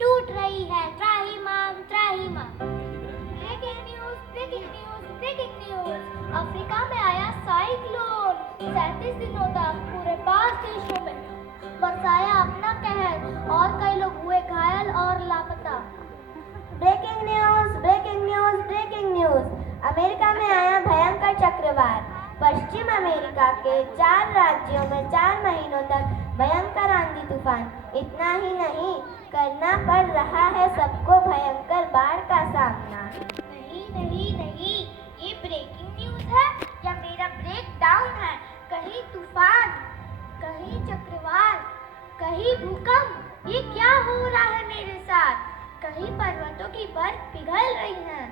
टूट रही है, त्राहिमाम त्राहिमाम। Breaking news, breaking news, breaking news. Africa में आया साइक्लोन, 37 दिनों तक पूरे 5 देशों में बरसाया अपना कहर और कई लोग हुए घायल और लापता। Breaking news, breaking news, breaking news. America में आया भयंकर चक्रवात, पश्चिम अमेरिका के 4 राज्यों में 4 महीनों तक भयंकर आंधी तूफान। इतना ही नहीं, करना पड़ रहा है सबको भयंकर बाढ़ का सामना। नहीं नहीं नहीं, ये ब्रेकिंग न्यूज है या मेरा ब्रेक डाउन है? कहीं तूफान, कहीं चक्रवात, कहीं भूकंप, ये क्या हो रहा है मेरे साथ? कहीं पर्वतों की बर्फ पिघल रही है,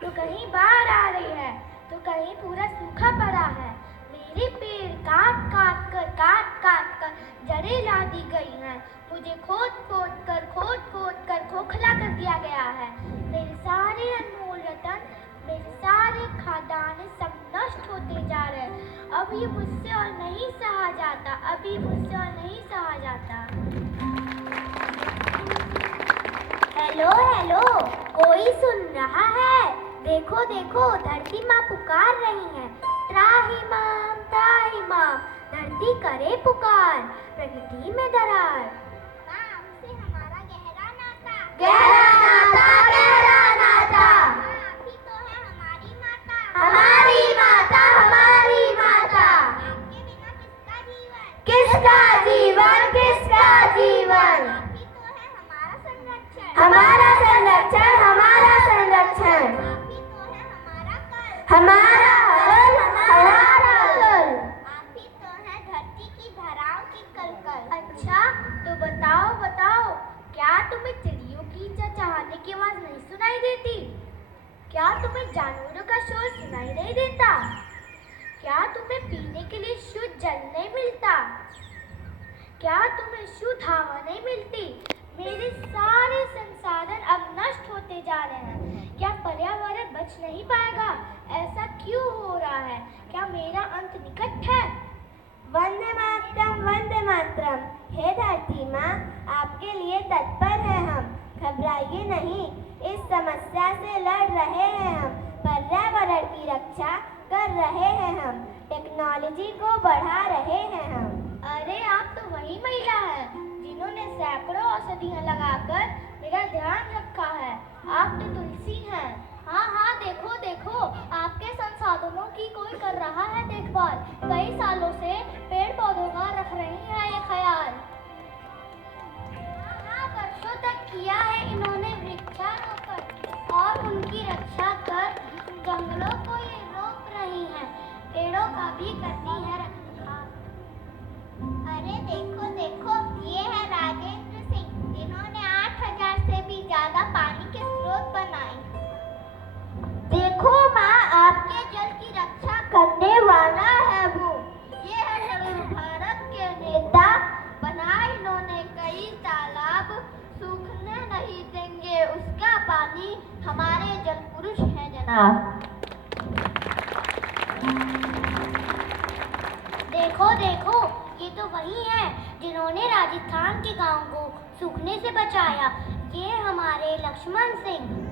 तो कहीं बाढ़ आ रही है, तो कहीं पूरा सूखा पड़ा है। मेरे पेड़ काट काट कर जड़ें ला दी गई हैं। मुझे खोद खोद कर खोखला कर दिया गया है। मेरे सारे अनमोल रतन, मेरे सारे खादाने सब नष्ट होते जा रहे हैं। अब ये मुझसे और नहीं सहा जाता, अभी मुझसे और नहीं सहा जाता। हेलो हेलो, कोई सुन रहा है? देखो देखो, धरती माँ पुकार रही है, त्राहिमाम त्राहिमाम। धरती करे पुकार, प्रकृति में दरार। माँ, हमसे हमारा गहरा नाता, गहरा नाता, गहरा नाता। माँ, आप ही तो है हमारी माता, हमारी माता, हमारी माता। आपके बिना किसका जीवन, किसका जीवन, किसका जीवन। आप ही तो है हमारा संरक्षण, हमारा संरक्षण, हमारा संरक्षण। आप ही तो है हमारा कल, हमारा कल, हमारा कल। आप ही तो है धरती की धराओं की कलकल। अच्छा, तो बताओ बताओ, क्या तुम्हें चिड़ियों की चहचहाने की आवाज नहीं सुनाई देती? क्या तुम्हें जानवरों का शोर सुनाई नहीं देता? क्या तुम्हें पीने के लिए शुद्ध जल नहीं मिलता? क्या तुम्हें शुद्ध हवा नहीं मिलती? मेरे सारे संसाधन अब नष्ट होते जा रहे हैं। क्या पर्यावरण बच नहीं पाएगा? ऐसा क्यों हो रहा है? क्या मेरा अंत निकट है? वंदे मातरम, वंदे मातरम। हे धरती माँ, आपके लिए तत्पर हैं हम। घबराइए नहीं, इस समस्या से लड़ रहे हैं हम। पर्यावरण की रक्षा कर रहे हैं हम। टेक्नोलॉजी को बढ़ा रहे हैं हम। अरे, आप तो वही महिला हैं जिन्होंने सैकड़ों औषधियाँ लगाकर मेरा ध्यान रखा है। आप तो तुलसी हैं। हाँ हाँ, देखो देखो, आपके संसाधनों की कोई कर रहा है देखभाल। कई सालों से पेड़ पौधों का रख रही है ये ख्याल। हाँ, वर्षों तक किया है इन्होंने वृक्षारोपण और उनकी रक्षा कर जंगलों को ये रोक रही है, पेड़ों का भी करती है रक्षा। अरे देखो देखो, ये है राजेंद्र सिंह, जिन्होंने 8000 से भी ज्यादा पानी के स्रोत बनाए। देखो माँ, आपके जल की रक्षा करने वाला है वो। ये है भारत के नेता, बनाए इन्होंने कई तालाब, सूखने नहीं देंगे उसका पानी, हमारे जल पुरुष हैं जनाब। देखो देखो, ये तो वही है जिन्होंने राजस्थान के गांव को सूखने से बचाया। ये हमारे लक्ष्मण सिंह।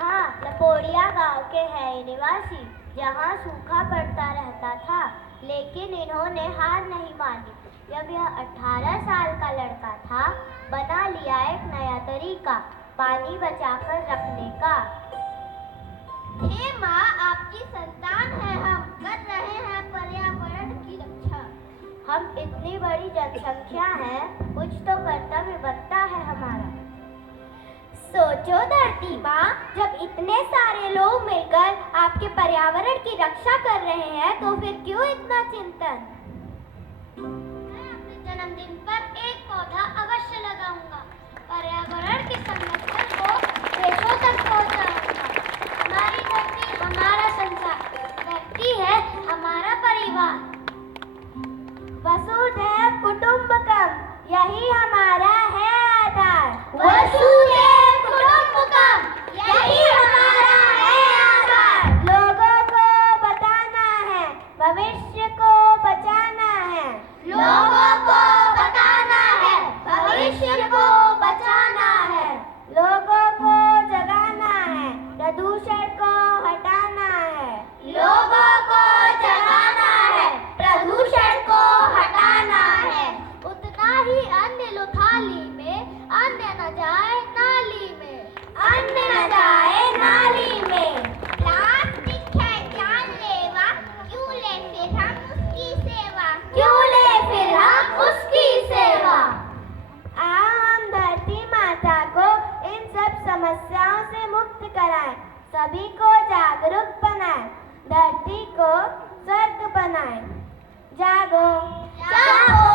हाँ, लपोड़िया गांव के है ये निवासी, जहाँ सूखा पड़ता रहता था, लेकिन इन्होंने हार नहीं मानी। जब यह 18 साल का लड़का था, बना लिया एक नया तरीका पानी बचाकर रखने का। हे माँ, आपकी संतान है हम, कर रहे हैं पर्यावरण की रक्षा। हम इतनी बड़ी जनसंख्या है, कुछ तो कर्तव्य बनता है हमारा। सोचो धरती माँ, जब इतने सारे लोग मिलकर आपके पर्यावरण की रक्षा कर रहे हैं, तो फिर क्यों इतना चिंतन? मैं अपने जन्मदिन पर एक पौधा अवश्य लगाऊंगा, पर्यावरण के संरक्षण को देशों तक पहुंचाऊंगा। हमारी धरती हमारा संसार, धरती है हमारा परिवार। वसुधैव कुटुंबकम, यही हमारा है आधार। वसुधैव कुटुंबकम, यही हमारा है आधार। लोगों को बताना है, भविष्य को बचाना समस्याओं से मुक्त कराएं, सभी को जागरूक बनाएं, धरती को स्वर्ग बनाएं। जागो जागो